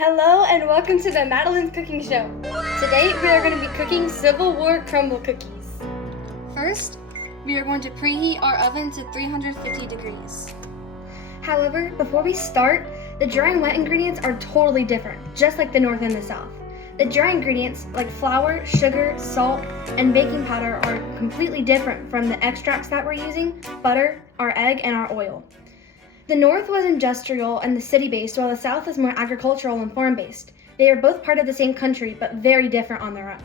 Hello and welcome to the Madeline's Cooking Show. Today we are going to be cooking Civil War crumble cookies. First, we are going to preheat our oven to 350 degrees. However, before we start, the dry and wet ingredients are totally different, just like the North and the South. The dry ingredients, like flour, sugar, salt, and baking powder, are completely different from the extracts that we're using, butter, our egg, and our oil. The North was industrial and the city-based, while the South is more agricultural and farm-based. They are both part of the same country, but very different on their own.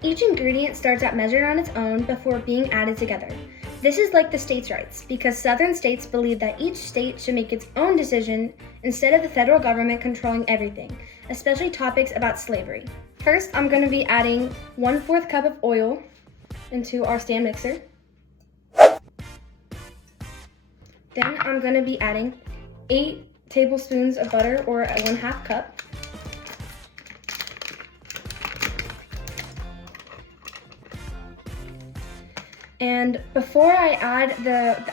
Each ingredient starts out measured on its own before being added together. This is like the states' rights, because Southern states believe that each state should make its own decision instead of the federal government controlling everything, especially topics about slavery. First, I'm going to be adding 1/4 cup of oil into our stand mixer. Then I'm going to be adding 8 tablespoons of butter, or 1/2 cup. And before I add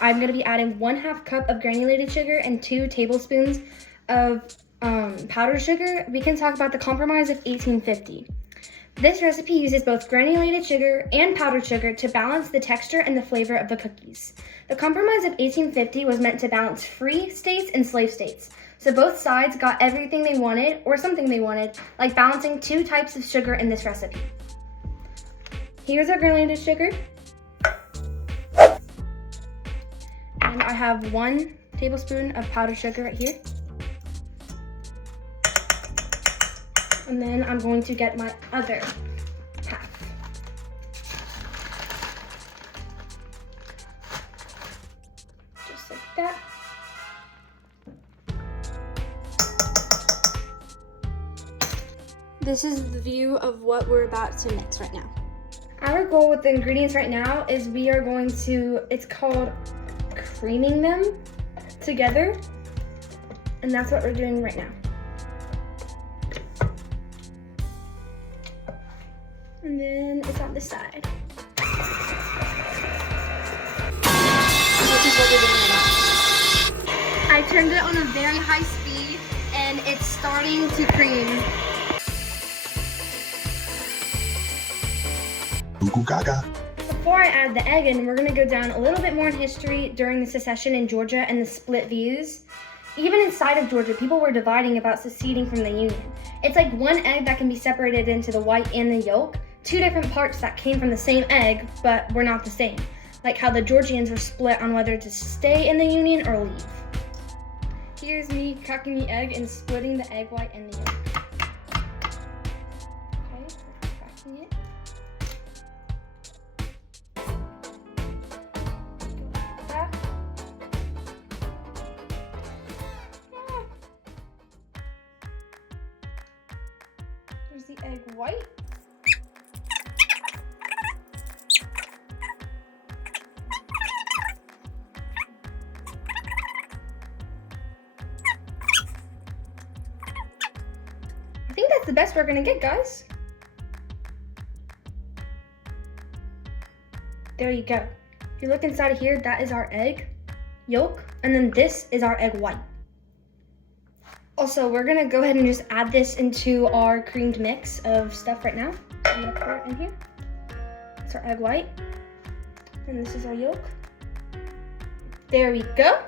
I'm going to be adding 1/2 cup of granulated sugar and 2 tablespoons of powdered sugar. We can talk about the compromise of 1850. This recipe uses both granulated sugar and powdered sugar to balance the texture and the flavor of the cookies. The compromise of 1850 was meant to balance free states and slave states. So both sides got everything they wanted, or something they wanted, like balancing 2 types of sugar in this recipe. Here's our granulated sugar. And I have 1 tablespoon of powdered sugar right here. And then I'm going to get my other half. Just like that. This is the view of what we're about to mix right now. Our goal with the ingredients right now is we are going to, it's called creaming them together. And that's what we're doing right now. And then it's on this side. This is what we're doing right now. I turned it on a very high speed and it's starting to cream. Goo gaga. Before I add the egg in, we're gonna go down a little bit more in history during the secession in Georgia and the split views. Even inside of Georgia, people were dividing about seceding from the Union. It's like one egg that can be separated into the white and the yolk, 2 different parts that came from the same egg, but were not the same. Like how the Georgians were split on whether to stay in the Union or leave. Here's me cracking the egg and splitting the egg white and the yolk. Okay, so cracking it. Like that. There's the egg white. I think that's the best we're gonna get, guys. There you go. If you look inside of here, that is our egg yolk, and then this is our egg white. Also, we're gonna go ahead and just add this into our creamed mix of stuff right now. I'm gonna pour it in here. It's our egg white, and this is our yolk. There we go.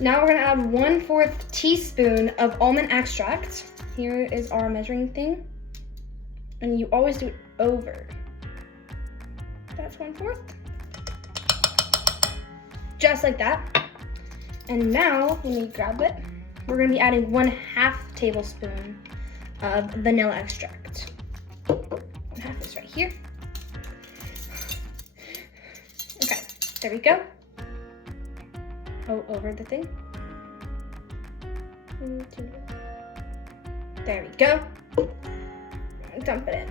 Now we're gonna add 1/4 teaspoon of almond extract. Here is our measuring thing. And you always do it over. That's 1/4. Just like that. And now, let me grab it. We're gonna be adding 1/2 tablespoon of vanilla extract. 1/2 is right here. Okay, there we go. Over the thing. There we go. Dump it in.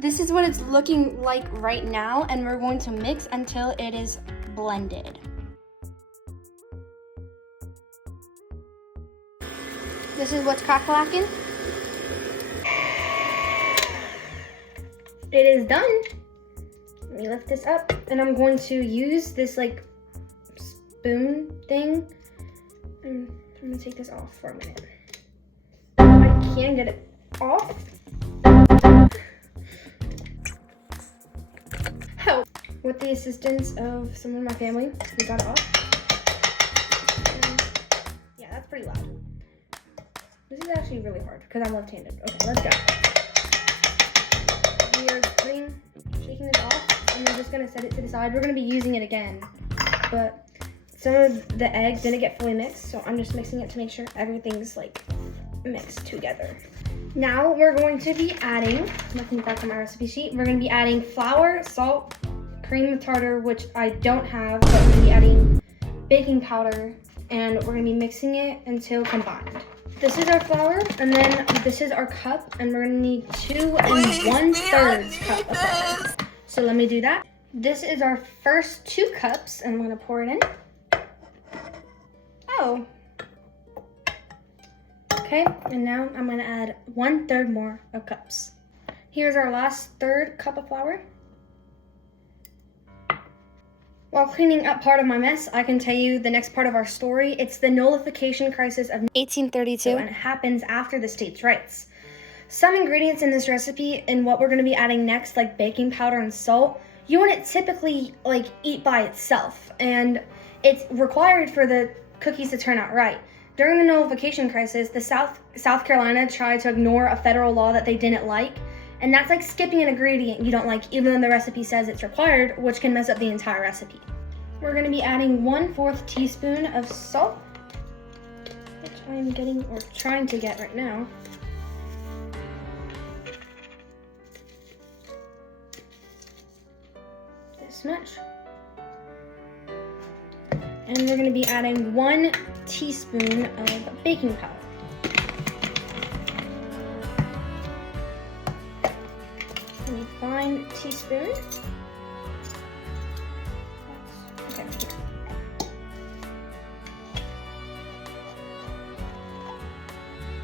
This is what it's looking like right now, and we're going to mix until it is blended. This is what's crack-a-lacking. It is done. Let me lift this up, and I'm going to use this like spoon thing take this off for a minute. I can get it off. Help! With the assistance of someone in my family, we got it off. And yeah, that's pretty loud. This is actually really hard because I'm left-handed. Okay, let's go. We are shaking this off, and we're just gonna set it to the side. We're gonna be using it again, but some of the eggs didn't get fully mixed, so I'm just mixing it to make sure everything's like mixed together. Now we're going to be adding, nothing back on my recipe sheet, we're gonna be adding flour, salt, cream of tartar, which I don't have, but we're gonna be adding baking powder, and we're gonna be mixing it until combined. This is our flour, and then this is our cup, and we're gonna need 2 1/3 cup of flour. So let me do that. This is our first 2 cups, and I'm gonna pour it in. Oh. Okay, and now I'm gonna add 1/3 more of cups. Here's our last 1/3 cup of flour. While cleaning up part of my mess, I can tell you the next part of our story. It's the nullification crisis of 1832, and it happens after the states' rights. Some ingredients in this recipe and what we're going to be adding next, like baking powder and salt, you wouldn't typically eat by itself, and it's required for the cookies to turn out right. During the nullification crisis, the South Carolina tried to ignore a federal law that they didn't like. And that's like skipping an ingredient you don't like, even though the recipe says it's required, which can mess up the entire recipe. We're gonna be adding 1/4 teaspoon of salt, which I'm getting, or trying to get right now. This much. And we're gonna be adding 1 teaspoon of baking powder. Fine teaspoon. Okay, here.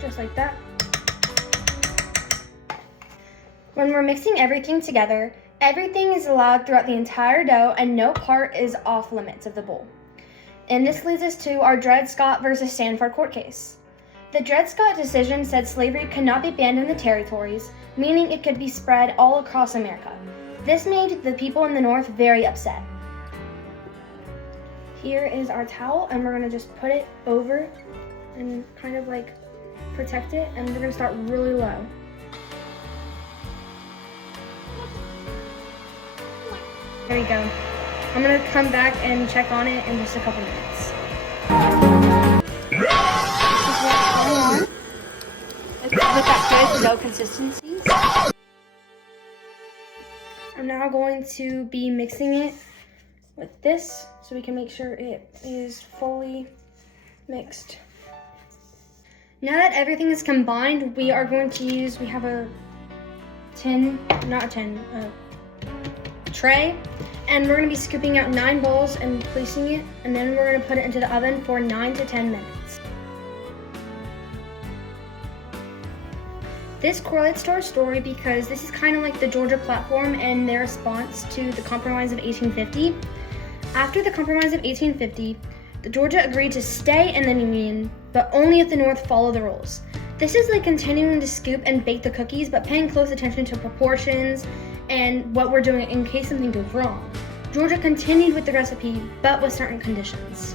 Just like that. When we're mixing everything together, everything is allowed throughout the entire dough and no part is off limits of the bowl. And this leads us to our Dred Scott versus Stanford court case. The Dred Scott decision said slavery could not be banned in the territories, meaning it could be spread all across America. This made the people in the North very upset. Here is our towel, and we're gonna just put it over and kind of protect it, and we're gonna start really low. There we go. I'm gonna come back and check on it in just a couple minutes. With that good dough consistency. I'm now going to be mixing it with this so we can make sure it is fully mixed. Now that everything is combined, we are going to use, we have a tray, and we're gonna be scooping out 9 bowls and placing it, and then we're gonna put it into the oven for 9 to 10 minutes. This correlates to our story because this is kind of like the Georgia platform and their response to the Compromise of 1850. After the Compromise of 1850, the Georgia agreed to stay in the Union, but only if the North followed the rules. This is like continuing to scoop and bake the cookies, but paying close attention to proportions and what we're doing in case something goes wrong. Georgia continued with the recipe, but with certain conditions.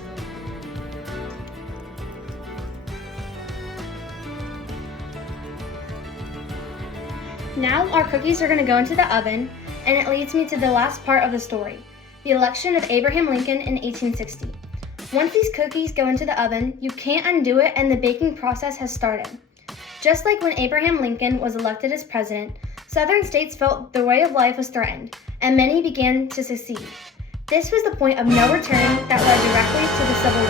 Now our cookies are going to go into the oven, and it leads me to the last part of the story, the election of Abraham Lincoln in 1860. Once these cookies go into the oven, you can't undo it and the baking process has started. Just like when Abraham Lincoln was elected as president, Southern states felt their way of life was threatened, and many began to secede. This was the point of no return that led directly to the Civil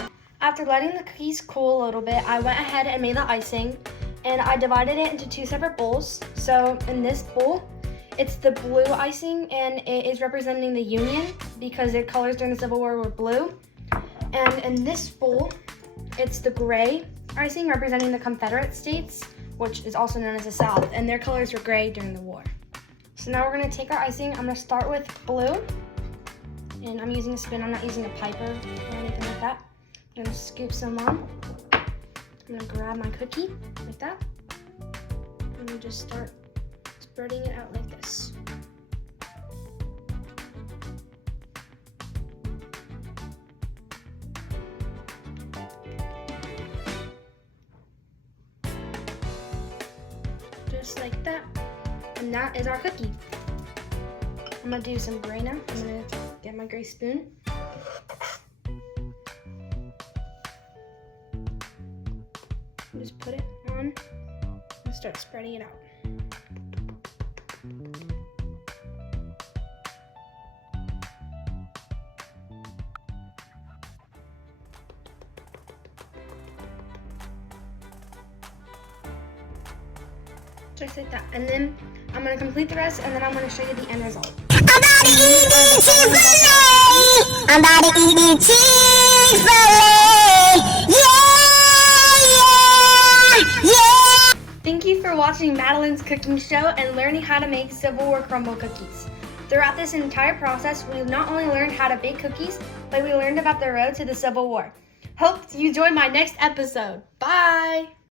War. After letting the cookies cool a little bit, I went ahead and made the icing, and I divided it into 2 separate bowls. So in this bowl, it's the blue icing, and it is representing the Union because their colors during the Civil War were blue. And in this bowl, it's the gray icing representing the Confederate States, which is also known as the South, and their colors were gray during the war. So now we're gonna take our icing. I'm gonna start with blue, and I'm using a spoon. I'm not using a piper or anything like that. I'm gonna scoop some on. I'm gonna grab my cookie like that. And we just start spreading it out like this. Just like that. And that is our cookie. I'm gonna do some gray now. I'm gonna get my gray spoon. Just put it on and start spreading it out. Just like that. And then I'm gonna complete the rest and then I'm gonna show you the end result. I'm about to eat these cheese I'm about to eat these cheese yeah. Thank you for watching Madeline's cooking show and learning how to make Civil War crumble cookies. Throughout this entire process, we not only learned how to bake cookies, but we learned about the road to the Civil War. Hope you join my next episode. Bye!